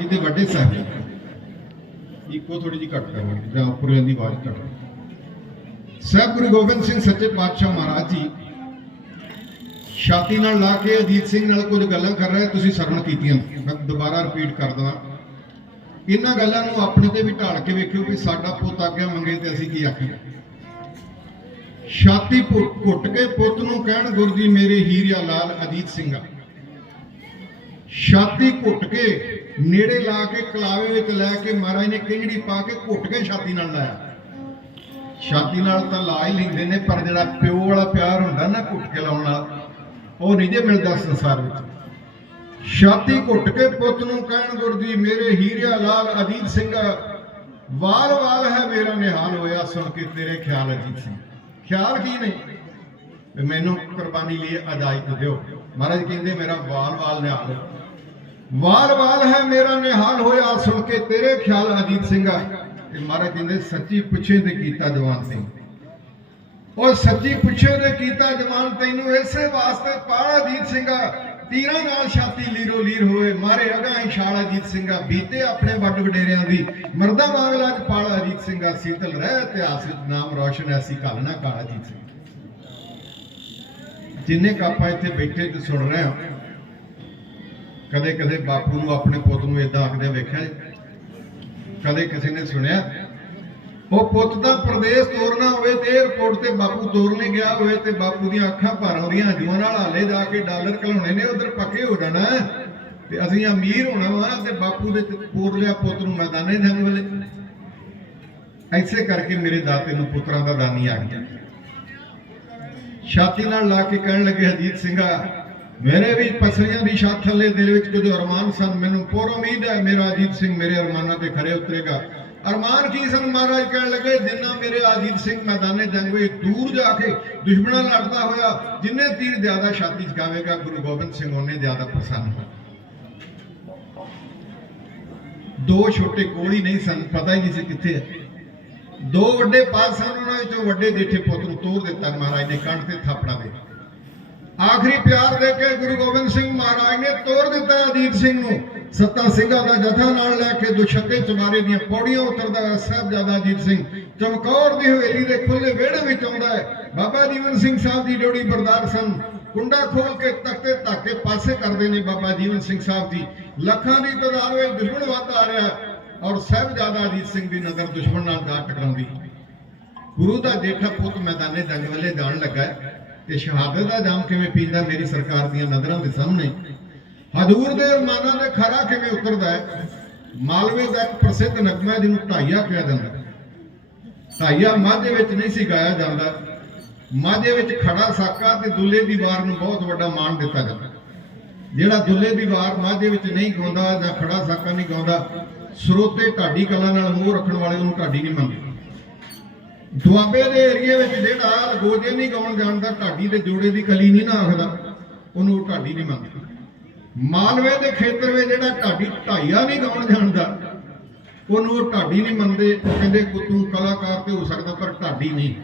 ਇਹਦੇ ਵੱਡੇ ਸਾਹਿਬ ਇੱਕੋ ਥੋੜੀ ਜਿਹੀ ਘੱਟ ਕਰੋ ਜਾਂ ਉੱਪਰੋਂ ਦੀ ਆਵਾਜ਼ ਘੱਟ ਸਾਹਿਬ ਗੁਰੂ ਗੋਬਿੰਦ ਸਿੰਘ ਸੱਚੇ ਪਾਤਸ਼ਾਹ ਮਹਾਰਾਜ ਜੀ, ਛਾਤੀ ਨਾਲ ਲਾ ਕੇ ਅਜੀਤ ਸਿੰਘ ਨਾਲ ਕੁਝ ਗੱਲਾਂ ਕਰ ਰਹੇ, ਤੁਸੀਂ ਸਰਵਣ ਕੀਤੀਆਂ। ਮੈਂ ਦੁਬਾਰਾ ਰਿਪੀਟ ਕਰ ਦਵਾਂ ਇਹਨਾਂ ਗੱਲਾਂ ਨੂੰ ਆਪਣੇ ਤੇ ਵੀ ਢਾਲ ਕੇ ਵੇਖਿਓ ਵੀ ਸਾਡਾ ਪੁੱਤ ਆਗਿਆ ਮੰਗੇ ਤੇ ਅਸੀਂ ਕੀ ਆਖੀਏ। ਛਾਤੀ ਘੁੱਟ ਕੇ ਪੁੱਤ ਨੂੰ ਕਹਿਣ, ਗੁਰੂ ਜੀ, ਮੇਰੇ ਹੀਰਿਆ ਲਾਲ ਅਜੀਤ ਸਿੰਘਾ ਛਾਤੀ ਘੁੱਟ ਕੇ ਨੇੜੇ ਲਾ ਕੇ ਕਲਾਵੇ ਵਿੱਚ ਲੈ ਕੇ ਮਹਾਰਾਜ ਨੇ ਕਿੰਗੜੀ ਪਾ ਕੇ ਘੁੱਟ ਕੇ ਛਾਤੀ ਨਾਲ ਲਾਇਆ। ਛਾਤੀ ਨਾਲ ਤਾਂ ਲਾ ਹੀ ਲੈਂਦੇ ਨੇ, ਪਰ ਜਿਹੜਾ ਪਿਓ ਵਾਲਾ ਪਿਆਰ ਹੁੰਦਾ ਨਾ ਘੁੱਟ ਕੇ ਲਾਉਣ ਵਾਲਾ, ਉਹ ਨਹੀਂ ਜੇ ਮਿਲਦਾ ਸੰਸਾਰ ਵਿੱਚ। ਛਾਤੀ ਘੁੱਟ ਕੇ ਪੁੱਤ ਨੂੰ ਕਹਿਣ ਗੁਰਜੀ ਮੇਰੇ ਹੀਰਿਆ ਲਾਲ ਅਜੀਤ ਸਿੰਘ, ਵਾਲ ਵਾਲ ਹੈ ਮੇਰਾ ਨਿਹਾਲ ਹੋਇਆ, ਸੁਣ ਕੇ ਤੇਰੇ ਖਿਆਲ ਅਜੀਤ ਸਿੰਘ। ਖਿਆਲ ਕੀ ਨੇ? ਮੈਨੂੰ ਕੁਰਬਾਨੀ ਲਈ ਇਜਾਜ਼ਤ ਦਿਓ। ਮਹਾਰਾਜ ਕਹਿੰਦੇ, ਮੇਰਾ ਵਾਲ ਵਾਲ ਨਿਹਾਲ ਹੋਇਆ। ਵਾਲ ਹੈ ਮੇਰਾ ਨਿਹਾਲ ਹੋਇਆ, ਸੁਣ ਕੇ ਤੇਰੇ ਖਿਆਲ ਅਜੀਤ ਸਿੰਘਾ ਤੇ ਮਹਾਰਾਜ ਕਹਿੰਦੇ ਸੱਚੀ ਪੁੱਛੇ ਤੇ ਕੀਤਾ ਜਵਾਨ ਸਿੰਘ ਉਹ ਸੱਚੀ ਪੁੱਛੇ ਤੇ ਕੀਤਾ ਜਵਾਨ ਤੈਨੂੰ, ਇਸੇ ਵਾਸਤੇ ਪਾਲ ਅਜੀਤ ਸਿੰਘਾ ਤੀਰਾਂ ਨਾਲ ਛਾਤੀ ਲੀਰੋ ਲੀਰ ਹੋਏ। ਮਾਰੇ ਅਗਾਂ ਹੀ ਛਾਲ ਅਜੀਤ ਸਿੰਘਾ ਬੀਤੇ ਆਪਣੇ ਵੱਡ ਵਡੇਰਿਆਂ ਦੀ। ਮਰਦਾ ਵਾਂਗਲਾ ਚ ਪਾਲ ਅਜੀਤ ਸਿੰਘਾ ਸੀਤਲ ਰਹਿ, ਇਤਿਹਾਸ ਵਿੱਚ ਨਾਮ ਰੌਸ਼ਨ ਐਸੀ ਘਾਲ ਨਾ ਕਾਲ ਅਜੀਤ ਸਿੰਘ। ਜਿੰਨੇ ਕੁ ਆਪਾਂ ਇੱਥੇ ਬੈਠੇ ਤੇ ਸੁਣ ਰਹੇ ਹੋ ਕਦੇ ਕਦੇ ਬਾਪੂ ਨੂੰ ਆਪਣੇ ਪੁੱਤ ਨੂੰ ਇਦਾਂ ਆਖਦੇ ਵੇਖਿਆ ਕਦੇ ਕਿਸੇ ਨੇ ਸੁਣਿਆ? ਉਹ ਪੁੱਤ ਦਾ ਪ੍ਰਦੇਸ਼ ਤੋਰਨਾ ਹੋਵੇ ਤੇ 에어ਪੋਰਟ ਤੇ ਬਾਪੂ ਤੋਰਨੇ ਗਿਆ ਹੋਵੇ ਤੇ ਬਾਪੂ ਦੀਆਂ ਅੱਖਾਂ ਭਰ ਆਉਂਦੀਆਂ ਹਜੂਆਂ ਨਾਲ ਹਾਲੇ ਜਾ ਕੇ ਡਾਲਰ ਘਲਾਉਣੇ ਨੇ, ਉਧਰ ਪੱਕੇ ਹੋ ਜਾਣਾ। ਤੇ ਅਸੀਂ ਅਮੀਰ ਹੋਣਾ ਵਾ ਤੇ ਬਾਪੂ ਦੇ ਪੋਰ ਲਿਆ ਪੁੱਤ ਨੂੰ ਮੈਦਾਨੇ ਦੇਣ ਵੇਲੇ। ਐਸੇ ਕਰਕੇ ਮੇਰੇ ਦਾਤੇ ਨੂੰ ਪੁੱਤਰਾਂ ਦਾ ਦਾਨੀ ਆ ਗਿਆ। ਛਾਤੀ ਨਾਲ ਲਾ ਕੇ ਕਹਿਣ ਲੱਗੇ, ਹਜੀਤ ਸਿੰਘਾ ਮੇਰੇ ਵੀ ਪਸਲੀਆਂ ਦੀ ਛੱਤ ਥੱਲੇ ਦਿਲ ਵਿੱਚ ਕੁਝ ਅਰਮਾਨ ਸਨ, ਮੈਨੂੰ ਪੂਰ ਉਮੀਦ ਹੈ ਮੇਰਾ ਅਜੀਤ ਸਿੰਘ ਮੇਰੇ ਅਰਮਾਨਾਂ ਤੇ ਖਰੇ ਉਤਰੇਗਾ। ਅਰਮਾਨ ਕੀ ਸਨ ਮਹਾਰਾਜ ਕਹਿਣ ਲੱਗੇ, ਜਿੰਨਾ ਮੇਰੇ ਅਜੀਤ ਸਿੰਘ ਮੈਦਾਨੇ ਜੰਗ ਵਿੱਚ ਦੂਰ ਜਾ ਕੇ ਦੁਸ਼ਮਣਾਂ ਲੜਦਾ ਹੋਇਆ, ਜਿੰਨੇ ਤੀਰ ਜ਼ਿਆਦਾ ਛਾਤੀ ਚਕਾਵੇਗਾ ਗੁਰੂ ਗੋਬਿੰਦ ਸਿੰਘ ਉਹਨੇ ਜ਼ਿਆਦਾ ਪ੍ਰਸੰਨ ਹੋ ਦੋ ਛੋਟੇ ਕੋਲ ਹੀ ਨਹੀਂ ਸਨ, ਪਤਾ ਹੀ ਨਹੀਂ ਸੀ ਕਿੱਥੇ ਹੈ। ਦੋ ਵੱਡੇ ਪਾਸ ਸਨ ਉਹਨਾਂ ਵਿੱਚੋਂ ਵੱਡੇ ਜੇਠੇ ਪੁੱਤ ਨੂੰ ਤੋੜ ਦਿੱਤਾ, ਮਹਾਰਾਜ ਨੇ ਕੰਨ ਤੇ ਥਾਪੜਾ ਦੇ ਆਖਰੀ ਪਿਆਰ ਦੇ ਕੇ ਗੁਰੂ ਗੋਬਿੰਦ ਸਿੰਘ ਮਹਾਰਾਜ ਨੇ ਤੋੜ ਦਿੱਤਾ ਅਜੀਤ ਸਿੰਘ ਨੂੰ। ਸੱਤਾ ਸਿੰਘਾਂ ਦਾ ਜਥਾ ਨਾਲ ਲੈ ਕੇ ਦੁਸ਼ੱਤੇ ਚਮਾਰੇ ਦੀਆਂ ਪੌੜੀਆਂ ਉਤਰਦਾ ਹੈ ਸਾਹਿਬਜ਼ਾਦਾ ਅਜੀਤ ਸਿੰਘ। ਚਮਕੌਰ ਦੀ ਹਵੇਲੀ ਦੇ ਖੁੱਲੇ ਵਿਹੜੇ ਵਿੱਚ ਆਉਂਦਾ ਹੈ। ਬਾਬਾ ਜੀਵਨ ਸਿੰਘ ਸਾਹਿਬ ਦੀ ਡੋੜੀ ਬਰਦਾਰ ਸਨ। ਕੁੰਡਾ ਖੋਲ ਕੇ ਤਖਤੇ ਧਾਕੇ ਪਾਸੇ ਕਰਦੇ ਨੇ ਬਾਬਾ ਜੀਵਨ ਸਿੰਘ ਸਾਹਿਬ ਦੀ ਲੱਖਾਂ ਦੀ ਤਾਦਾਦ ਵਿੱਚ ਦੁਸ਼ਮਣ ਵੱਧ ਆ ਰਿਹਾ ਔਰ ਸਾਹਿਬਜ਼ਾਦਾ ਅਜੀਤ ਸਿੰਘ ਦੀ ਨਜ਼ਰ ਦੁਸ਼ਮਣ ਨਾਲ ਜਾ ਟਕਰਾਉਂਦੀ। ਗੁਰੂ ਦਾ ਜੇਠਾ ਪੁੱਤ ਮੈਦਾਨੇ ਜੰਗ ਵੇਲੇ ਜਾਣ ਲੱਗਾ ਹੈ ਸ਼ਹਾਦਤ ਦਾ ਜਾਮ ਕਿਵੇਂ ਪੀਂਦਾ ਮੇਰੀ ਸਰਕਾਰ ਦੀਆਂ ਨਜ਼ਰਾਂ ਦੇ ਸਾਹਮਣੇ? ਹਜ਼ੂਰ ਦੇ ਅਰਮਾਨਾਂ ਦੇ ਖਰਾ ਕਿਵੇਂ ਉਤਰਦਾ ਹੈ? ਮਾਲਵੇ ਦਾ ਇੱਕ ਪ੍ਰਸਿੱਧ ਨਗਮਾ ਜਿਹਨੂੰ ਢਾਈਆ ਕਿਹਾ ਜਾਂਦਾ ਢਾਈਆ ਮਾਝੇ ਵਿੱਚ ਨਹੀਂ ਸੀ ਗਾਇਆ ਜਾਂਦਾ। ਮਾਝੇ ਵਿੱਚ ਖੜਾ ਸਾਕਾ ਤੇ ਦੁੱਲੇ ਦੀ ਵਾਰ ਨੂੰ ਬਹੁਤ ਵੱਡਾ ਮਾਣ ਦਿੱਤਾ ਜਾਂਦਾ ਜਿਹੜਾ ਦੁੱਲੇ ਦੀ ਵਾਰ ਮਾਝੇ ਵਿੱਚ ਨਹੀਂ ਗਾਉਂਦਾ ਜਾਂ ਖੜਾ ਸਾਕਾ ਨਹੀਂ ਗਾਉਂਦਾ, ਸਰੋਤੇ ਢਾਡੀ ਕਲਾ ਨਾਲ ਮੂੰਹ ਰੱਖਣ ਵਾਲੇ ਉਹਨੂੰ ਢਾਡੀ ਨਹੀਂ ਮੰਨਦੇ। ਦੁਆਬੇ ਦੇ ਏਰੀਏ ਵਿੱਚ ਜਿਹੜਾ ਗੋਜੇ ਨਹੀਂ ਗਾਉਣ ਜਾਣਦਾ ਢਾਡੀ ਦੇ ਜੋੜੇ ਦੀ ਕਲੀ ਨਹੀਂ ਨਾ ਆਖਦਾ, ਉਹਨੂੰ ਉਹ ਢਾਡੀ ਨਹੀਂ ਮੰਨਦਾ ਮਾਲਵੇ ਦੇ ਖੇਤਰ ਵਿੱਚ ਜਿਹੜਾ ਢਾਡੀ ਢਾਈਆ ਨਹੀਂ ਗਾਉਣ ਜਾਣਦਾ ਉਹਨੂੰ ਉਹ ਢਾਡੀ ਨਹੀਂ ਮੰਨਦੇ ਕਹਿੰਦੇ ਕਿ ਤੂੰ ਕਲਾਕਾਰ ਤੇ ਹੋ ਸਕਦਾ, ਪਰ ਢਾਡੀ ਨਹੀਂ।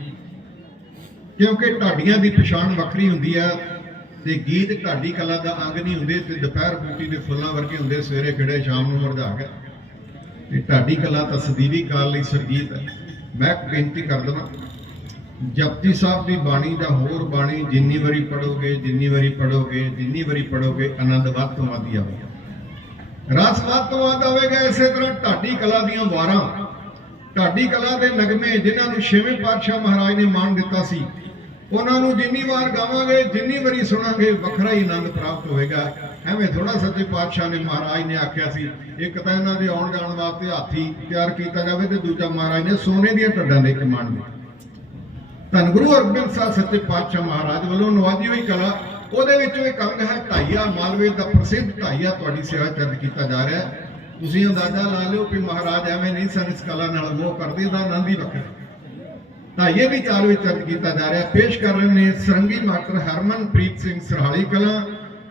ਕਿਉਂਕਿ ਢਾਡੀਆਂ ਦੀ ਪਛਾਣ ਵੱਖਰੀ ਹੁੰਦੀ ਹੈ ਤੇ ਗੀਤ ਢਾਡੀ ਕਲਾ ਦਾ ਅੰਗ ਨਹੀਂ ਹੁੰਦੇ, ਤੇ ਦੁਪਹਿਰ ਬੂਟੀ ਦੇ ਫੁੱਲਾਂ ਵਰਗੇ ਹੁੰਦੇ, ਸਵੇਰੇ ਖਿੜੇ, ਸ਼ਾਮ ਨੂੰ ਮੁਰਝਾ ਗਿਆ ਤੇ ਢਾਡੀ ਕਲਾ ਤਾਂ ਸਦੀਵੀ ਕਾਲ ਲਈ ਸਰਗੀਤ ਹੈ। ਮੈਂ ਬੇਨਤੀ ਕਰ ਦਵਾਂ, ਜਪਜੀ ਸਾਹਿਬ ਦੀ ਬਾਣੀ ਦਾ ਹੋਰ ਬਾਣੀ ਜਿੰਨੀ ਵਾਰੀ ਪੜੋਗੇ ਜਿੰਨੀ ਵਾਰੀ ਪੜੋਗੇ ਜਿੰਨੀ ਵਾਰੀ ਪੜੋਗੇ ਆਨੰਦ ਵੱਧ ਤੋਂ ਵੱਧ ਆਵੇਗਾ। ਰਸ ਵੱਧ ਤੋਂ ਵੱਧ ਆਵੇਗਾ, ਇਸੇ ਤਰ੍ਹਾਂ ਢਾਡੀ ਕਲਾ ਦੀਆਂ ਵਾਰਾਂ। ਢਾਡੀ ਕਲਾ ਦੇ ਨਗਮੇ ਜਿਨ੍ਹਾਂ ਨੂੰ ਛੇਵੇਂ ਪਾਤਸ਼ਾਹ ਮਹਾਰਾਜ ਨੇ ਮਾਣ ਦਿੱਤਾ ਸੀ ਉਹਨਾਂ ਨੂੰ ਜਿੰਨੀ ਵਾਰ ਗਾਵਾਂਗੇ, ਜਿੰਨੀ ਵਾਰੀ ਸੁਣਾਂਗੇ, ਵੱਖਰਾ ਹੀ ਆਨੰਦ ਪ੍ਰਾਪਤ ਹੋਵੇਗਾ। ਐਵੇਂ ਥੋੜਾ ਸੱਚੇ ਪਾਤਸ਼ਾਹ ਨੇ ਮਹਾਰਾਜ ਨੇ ਆਖਿਆ ਸੀ, ਇੱਕ ਤਾਂ ਇਹਨਾਂ ਦੇ ਆਉਣ ਜਾਣ ਵਾਸਤੇ ਹਾਥੀ ਤਿਆਰ ਕੀਤਾ ਜਾਵੇ ਤੇ ਦੂਜਾ ਮਹਾਰਾਜ ਨੇ ਸੋਨੇ ਦੀਆਂ ਢੱਡਾਂ ਦੇ ਕਮਾਂਡ ਦਿੱਤੀ। ਧੰਨ ਗੁਰੂ ਅਰਜਨ ਸਾਹਿਬ ਸੱਚੇ ਪਾਤਸ਼ਾਹ ਮਹਾਰਾਜ ਵੱਲੋਂ ਨਵਾਜੀ ਹੋਈ ਕਲਾ, ਉਹਦੇ ਵਿੱਚੋਂ ਇੱਕ ਅੰਗ ਹੈ ਢਾਈਆ ਮਾਲਵੇ ਦਾ ਪ੍ਰਸਿੱਧ ਢਾਈਆ ਤੁਹਾਡੀ ਸੇਵਾ ਚਰਜ ਕੀਤਾ ਜਾ ਰਿਹਾ ਤੁਸੀਂ ਅੰਦਾਜ਼ਾ ਲਾ ਲਿਓ ਕਿ ਮਹਾਰਾਜ ਐਵੇਂ ਨਹੀਂ ਸਨ ਇਸ ਕਲਾ ਨਾਲ ਮੋਹ ਕਰਦੇ ਦਾ ਆਨੰਦ ਹੀ ਵੱਖਰਾ ਤਾਂ ਇਹ ਵੀ ਵਿੱਚ ਚਰਜ ਕੀਤਾ ਜਾ ਰਿਹਾ। ਪੇਸ਼ ਕਰ ਰਹੇ ਨੇ ਸਰੰਗੀ ਮਾਸਟਰ ਹਰਮਨਪ੍ਰੀਤ ਸਿੰਘ ਸਰਹਾਲੀ ਕਲਾ,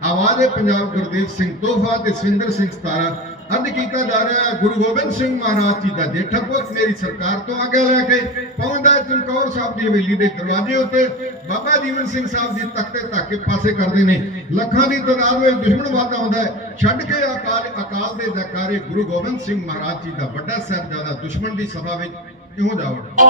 ਆਵਾਜ਼ ਹੈ ਪੰਜਾਬ ਗੁਰਦੇਵ ਸਿੰਘ ਤੋਹਫਾ ਤੇ ਸਵਿੰਦਰ ਸਿੰਘ ਸਤਾਰਾ। ਅੱਜ ਕੀਤਾ ਜਾ ਰਿਹਾ ਗੁਰੂ ਗੋਬਿੰਦ ਸਿੰਘ ਮਹਾਰਾਜ ਜੀ ਦਾ ਜੇਠਾ ਪੁੱਤ ਮੇਰੀ ਸਰਕਾਰ ਤੋਂ ਆਗੇ ਲੈ ਕੇ ਪਹੁੰਚਦਾ ਚਮਕੌਰ ਸਾਹਿਬ ਦੀ ਹਵੇਲੀ ਦੇ ਦਰਵਾਜ਼ੇ ਉੱਤੇ ਬਾਬਾ ਜੀਵਨ ਸਿੰਘ ਸਾਹਿਬ ਜੀ ਤਖਤੇ ਧੱਕੇ ਪਾਸੇ ਕਰਦੇ ਨੇ। ਲੱਖਾਂ ਦੀ ਤਾਦਾਦ ਵਿੱਚ ਦੁਸ਼ਮਣ ਵਾਦਾ ਆਉਂਦਾ ਹੈ। ਛੱਡ ਕੇ ਅਕਾਲ ਅਕਾਲ ਦੇ ਜਕਾਰੇ ਗੁਰੂ ਗੋਬਿੰਦ ਸਿੰਘ ਮਹਾਰਾਜ ਜੀ ਦਾ ਵੱਡਾ ਸਾਹਿਬਜ਼ਾਦਾ ਦੁਸ਼ਮਣ ਦੀ ਸਭਾ ਵਿੱਚ ਕਿਉਂ ਜਾ ਵੜਦਾ